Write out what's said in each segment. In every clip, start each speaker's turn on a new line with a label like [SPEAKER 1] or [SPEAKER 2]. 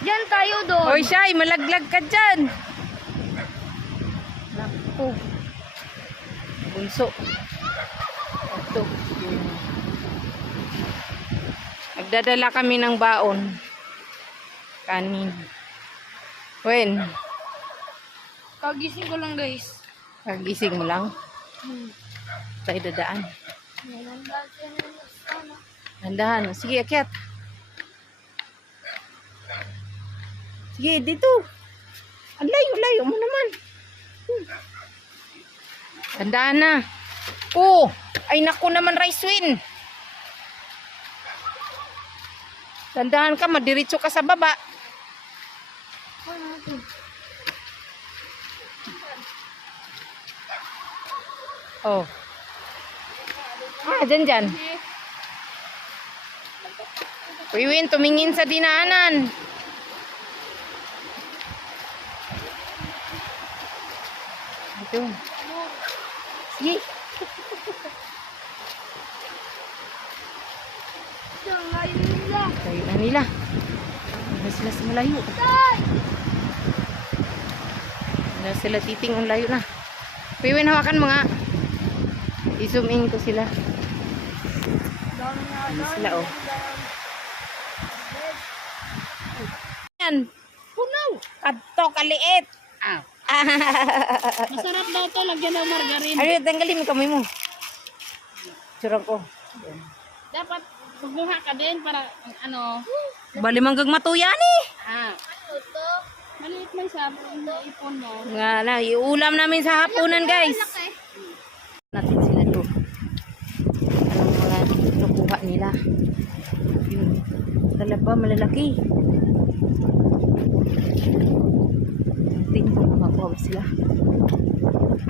[SPEAKER 1] Diyan tayo doon.
[SPEAKER 2] Hoy, Shay, malaglag ka dyan. Naku. Bunso. Ito. Nagdadala kami ng baon. Kanin. Wen,
[SPEAKER 1] Kagising ko lang guys.
[SPEAKER 2] kagising mo lang.
[SPEAKER 1] Hmm.
[SPEAKER 2] Tayo dadaan.
[SPEAKER 1] Meron dati na sana.
[SPEAKER 2] Handahan. Sige, akyat. Sige, dito. Ang layo-layo mo naman. Hmm. Handahan na. Oh, ay naku naman, Raiswin. Tandaan ka, madiritso ka sa baba. Oh. Ah, dyan, dyan. Wiwin, tumingin sa dinaanan. Ito. Sige.
[SPEAKER 1] Layo nila.
[SPEAKER 2] Tayo na nila. Ano sila sa malayo? Ano sila titing ang layo na. Wiwin, hawakan mo nga. I-zoom in ko sila. Ano sila, oh. Yan. Punaw. Kadto kaliit. Ah.
[SPEAKER 1] Masarap daw to, lagyan ng margarine.
[SPEAKER 2] Ano, tanggalin mo kamay mo. Surang ko.
[SPEAKER 1] Dapat magbuha ka din para ano.
[SPEAKER 2] Bali manggang matuyan eh.
[SPEAKER 1] Ah. Ano to? Maliit man siya, na ipon mo.
[SPEAKER 2] Nga na, iulam namin sa hapunan guys. Natin sila to. Anong mga nakuha nila. Yun. Talaba, malalaki. Tingnan ko mga makuha ba sila.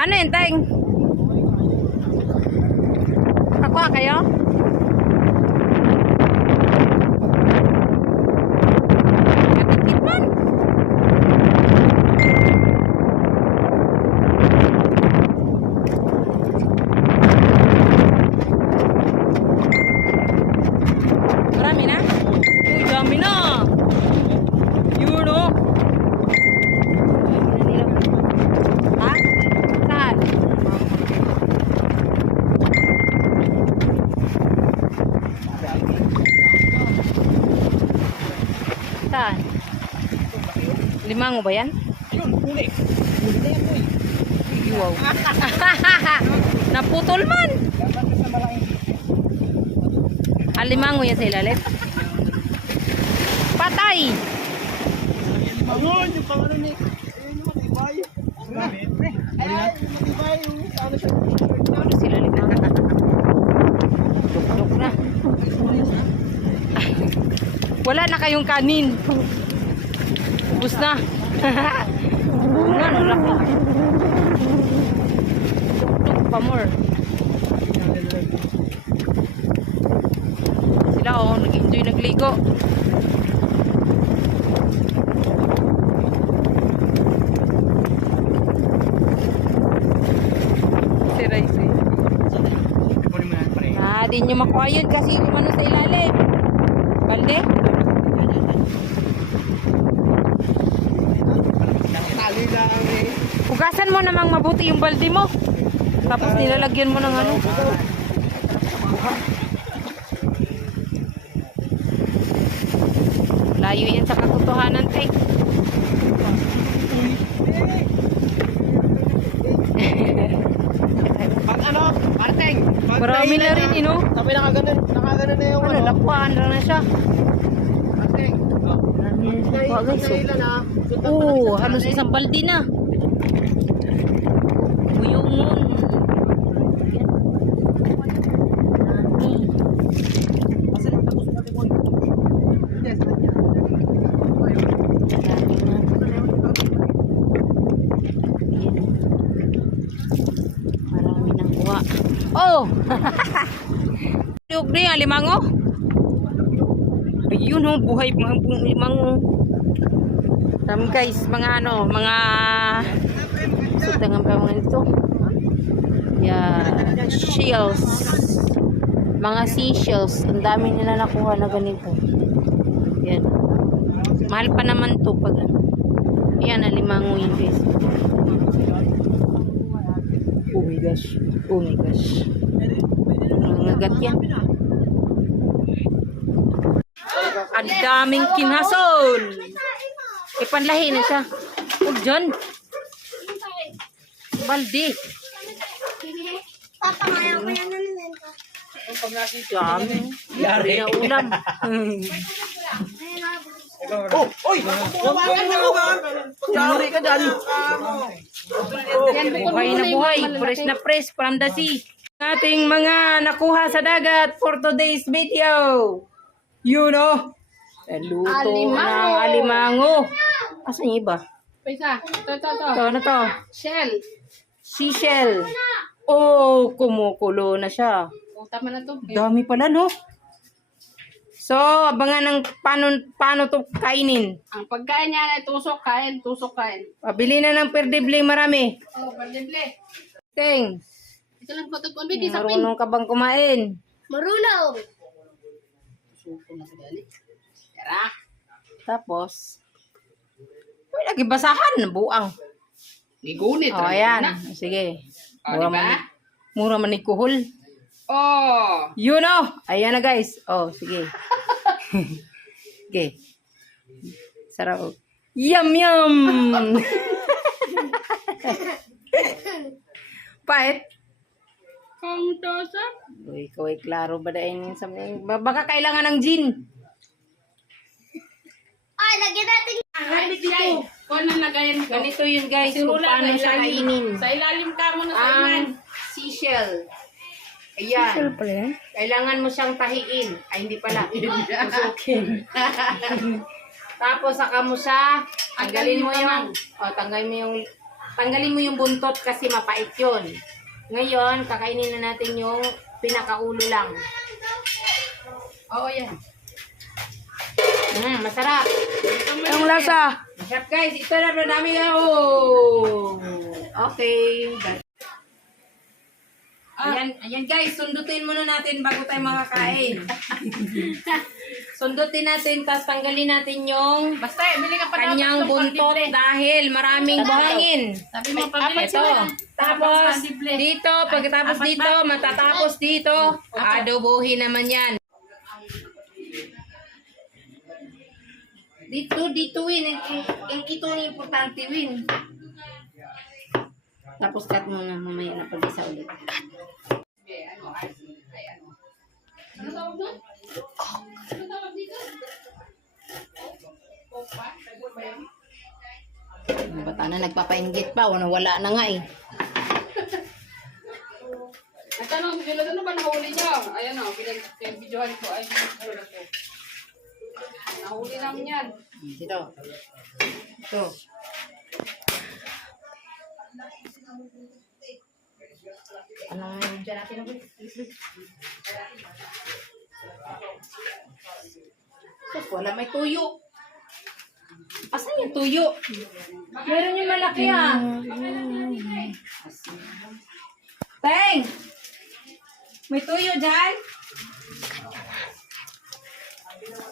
[SPEAKER 2] Ano yun, Teng? Kakuha kayo? Nagkikit man. Marami na? Uy, dami na! Yun o! Ha? Saan? Saan? Limango ba yan?
[SPEAKER 3] Yun, huli. Huli na yan, boy.
[SPEAKER 2] Wow. Naputol man! Alimango yan sa ilalim. Patay!
[SPEAKER 3] Ayun, yung pang ano ni... Ayun yung matibay. Ay, ay, yung matibay. Ano siya.
[SPEAKER 2] Ano sila? Duk-duk na. Wala na kayong kanin. Ubus na. Ang laki. Duk-duk pa more. Sila oh, nag-enjoy nagligo. Si Raisi.
[SPEAKER 3] Pare.
[SPEAKER 2] Ah, di nyo makuha yun kasi umano sa ilalim. Balde?
[SPEAKER 3] Nakatali lang eh.
[SPEAKER 2] Hugasan mo namang mabuti yung balde mo. Tapos nilalagyan mo ng ano. Layo yan sa katotohanan, te.
[SPEAKER 3] Pag ano, parteng. pag
[SPEAKER 2] Marami na rin, eh, no?
[SPEAKER 3] Sabi nakaganon, nakaganon na yung
[SPEAKER 2] Ano,
[SPEAKER 3] ano.
[SPEAKER 2] lakuan na na siya.
[SPEAKER 3] Oh.
[SPEAKER 2] Nakuha guys, oh.
[SPEAKER 3] Namin sa
[SPEAKER 2] halos isang balde na. Buyong. Yan. Marami nang kuha. Oh! Liyog na yan, limango. Oh, buhay mga limango. Dami guys, mga ano, mga sa tangang pa mga ito. Yeah, shells. Mga seashells. Ang dami nila nakuha na ganito. Yan. Mahal pa naman to pag ano. Ayan, alimango yun guys. Oh my gosh. Oh my gosh. Nangagat yan. Ang daming kinhason. Ipanlahi na siya. Huwag dyan. Baldi.
[SPEAKER 4] Papa, kaya ko yan naman.
[SPEAKER 2] Dami. Yari. na ulam.
[SPEAKER 3] Oh, oy! Huwag mo ba? Yari ka dyan.
[SPEAKER 2] buhay na buhay. Fresh na fresh from the sea. Ating mga nakuha sa dagat for today's video. You know. Luto
[SPEAKER 1] Alimango.
[SPEAKER 2] ng alimango. Asan yung iba?
[SPEAKER 1] Pisa. Ito, ito, ito.
[SPEAKER 2] Ito, ano to?
[SPEAKER 1] Shell.
[SPEAKER 2] Seashell. Oh, kumukulo na siya.
[SPEAKER 1] O, tama na to.
[SPEAKER 2] Dami pala, no? So, abangan ng paano, paano to kainin.
[SPEAKER 1] Ang pagkain niya ay tusok, kain, tusok, kain.
[SPEAKER 2] Pabili na ng perdible marami.
[SPEAKER 1] Oh, pardimple.
[SPEAKER 2] Ting,
[SPEAKER 1] Ito lang ko ito. Ano ba, sa pin?
[SPEAKER 2] marunong ka bang kumain?
[SPEAKER 4] Marunong.
[SPEAKER 1] Suko na ko Tara.
[SPEAKER 2] Tapos, uy, lagi basahan, buang.
[SPEAKER 1] Gigunit.
[SPEAKER 2] O, oh, ayan. Sige.
[SPEAKER 1] O,
[SPEAKER 2] Mura
[SPEAKER 1] diba?
[SPEAKER 2] man, mura man ni kuhol.
[SPEAKER 1] Oh.
[SPEAKER 2] You know. Ayan na, guys. Oh, sige. okay. Sarap. Yum, yum! Pait.
[SPEAKER 1] Kung tosa.
[SPEAKER 2] Uy, ikaw ay klaro ba dahil sa mga... Baka kailangan ng gin.
[SPEAKER 4] Ay, lagyan natin.
[SPEAKER 1] Ay, dito. Kung na nagayan ko.
[SPEAKER 2] Ganito yun, guys.
[SPEAKER 1] Kasi
[SPEAKER 2] Kung paano
[SPEAKER 1] sa
[SPEAKER 2] siya
[SPEAKER 1] ilalim.
[SPEAKER 2] kainin.
[SPEAKER 1] Sa ilalim ka mo na sa iman.
[SPEAKER 2] Ang seashell. Ayan.
[SPEAKER 4] pala yan?
[SPEAKER 2] Kailangan mo siyang tahiin. Ay, hindi pala. Pusukin. Tapos, saka mo siya, tanggalin mo yung, o, tanggalin mo yung, tanggalin mo yung buntot kasi mapait yun. Ngayon, kakainin na natin yung pinakaulo lang. Oo, yan. Mm, masarap.
[SPEAKER 1] Ang lasa.
[SPEAKER 2] Masarap guys. Ito na na namin. Oh. Okay. Ayan, ayan guys, sundutin muna natin bago tayo makakain. sundutin natin, tapos tanggalin natin yung
[SPEAKER 1] Basta, bili ka pa daw
[SPEAKER 2] kanyang
[SPEAKER 1] tatlong
[SPEAKER 2] buntot
[SPEAKER 1] pandible.
[SPEAKER 2] dahil maraming buhangin.
[SPEAKER 1] Sabi mo, pabili
[SPEAKER 2] Ito.
[SPEAKER 1] sila.
[SPEAKER 2] Tapos,
[SPEAKER 1] pandible.
[SPEAKER 2] dito, pagkatapos
[SPEAKER 1] Apat
[SPEAKER 2] dito,
[SPEAKER 1] ba?
[SPEAKER 2] matatapos dito, adobohin naman yan. Dito, dito, win. Ang, ang ito ang importante, win. Tapos cut mo na mamaya na pag-isa ulit.
[SPEAKER 1] Okay, ano, ay, ano. Ano tawag doon? Ano tawag dito? Ba? Coke ba yun?
[SPEAKER 2] Ang bata na nagpapainggit pa, wala, wala na nga eh.
[SPEAKER 1] Nagtanong si Dilo, ano ba nahuli niyo? Ayan o, pinag-videohan ko. Ay, ano na Nahuli namin yan.
[SPEAKER 2] Dito. Ito. Anong dyan natin ako? Sus, wala may tuyo. Asan yung tuyo? Meron yung malaki ah. Teng! May tuyo dyan?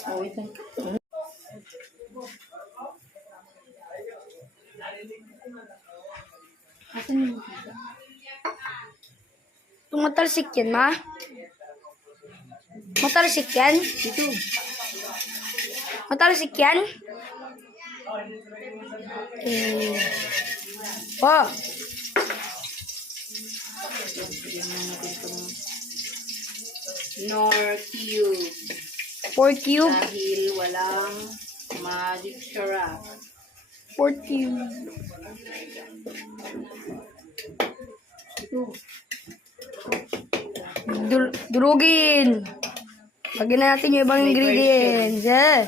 [SPEAKER 2] Oh, ito. Asan yung
[SPEAKER 4] Tumatalsik yan, ma? Matalsik yan?
[SPEAKER 2] Dito.
[SPEAKER 4] Matalsik yan? Eh. Oh.
[SPEAKER 2] Nor cube.
[SPEAKER 4] Four cube.
[SPEAKER 2] Dahil walang magic syrup.
[SPEAKER 4] Four cube. Dur durugin. Lagyan na natin yung ibang
[SPEAKER 2] May
[SPEAKER 4] ingredients. Eh.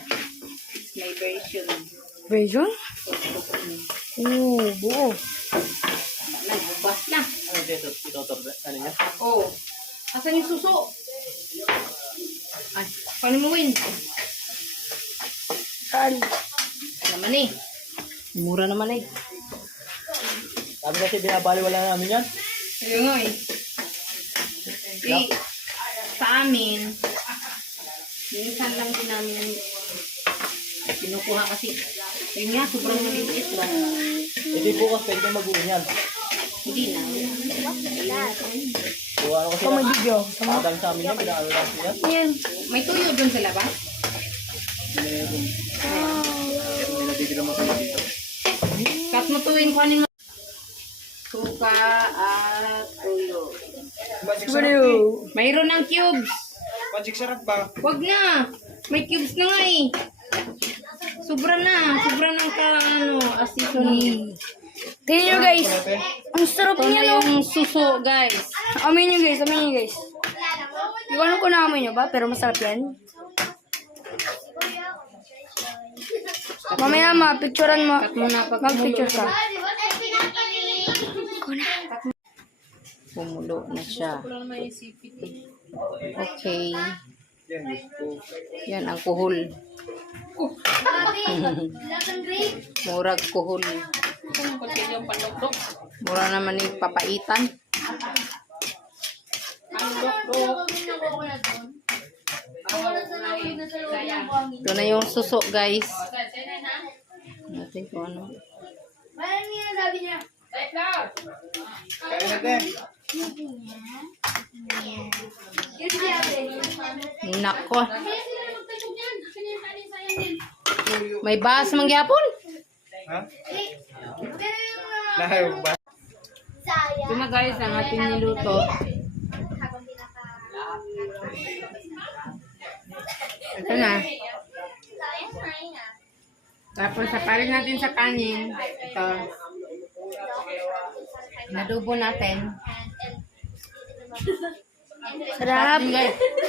[SPEAKER 2] May version.
[SPEAKER 4] Version? Oo, buo.
[SPEAKER 2] Nagbubas na.
[SPEAKER 3] Ano dito? Ito, ito, ano niya?
[SPEAKER 2] Oh. Asan yung suso? Ay, win?
[SPEAKER 4] Saan?
[SPEAKER 2] Naman eh. Mura naman eh.
[SPEAKER 3] Sabi kasi binabaliwala namin yan.
[SPEAKER 2] Ayun nga eh. Eh, sa amin, minsan lang din namin Kinukuha kasi. Yun nga, sobrang maliliit ba?
[SPEAKER 3] Hindi bukas pwede kayo mag-uwi yan.
[SPEAKER 2] Hindi na.
[SPEAKER 3] So ano kasi
[SPEAKER 4] Ikaw may video.
[SPEAKER 3] Padang sa amin yan, pinaano lang sila.
[SPEAKER 4] Yan.
[SPEAKER 2] May tuyo doon sa labas?
[SPEAKER 3] Meron. Mo kayo dito.
[SPEAKER 2] Kat mo tuwin ko ano Suka at tuyo.
[SPEAKER 4] Video.
[SPEAKER 2] Mayroon ng cubes.
[SPEAKER 3] Magic sarap ba?
[SPEAKER 2] Wag na. May cubes na nga eh. Sobra na. Sobra ng ka, ano, asison.
[SPEAKER 4] Tingnan nyo guys. Ang sarap
[SPEAKER 2] Ito na
[SPEAKER 4] niya no.
[SPEAKER 2] yung suso, guys.
[SPEAKER 4] Amin nyo guys. Amin nyo guys. Iwanan ko na amoy nyo ba? Pero masarap yan. Mamaya ma-picturean mo.
[SPEAKER 2] Kat mo na pag
[SPEAKER 4] Mag-picture ka.
[SPEAKER 2] Pumulo na siya.
[SPEAKER 1] Yung.
[SPEAKER 2] Okay.
[SPEAKER 3] Yan,
[SPEAKER 2] ang kuhol. Murag kuhol.
[SPEAKER 1] Yung.
[SPEAKER 2] Mura naman ni papaitan. Ito na yung suso, guys. Natin kung ano.
[SPEAKER 3] Kaya natin.
[SPEAKER 2] Nako. May bahas mangyapon.
[SPEAKER 3] Ha? Lahaw ba?
[SPEAKER 2] Ito na guys, ang ating niluto. Ito na. Tapos saparin natin sa kanin. Ito. Nadubo natin.
[SPEAKER 4] Sarap.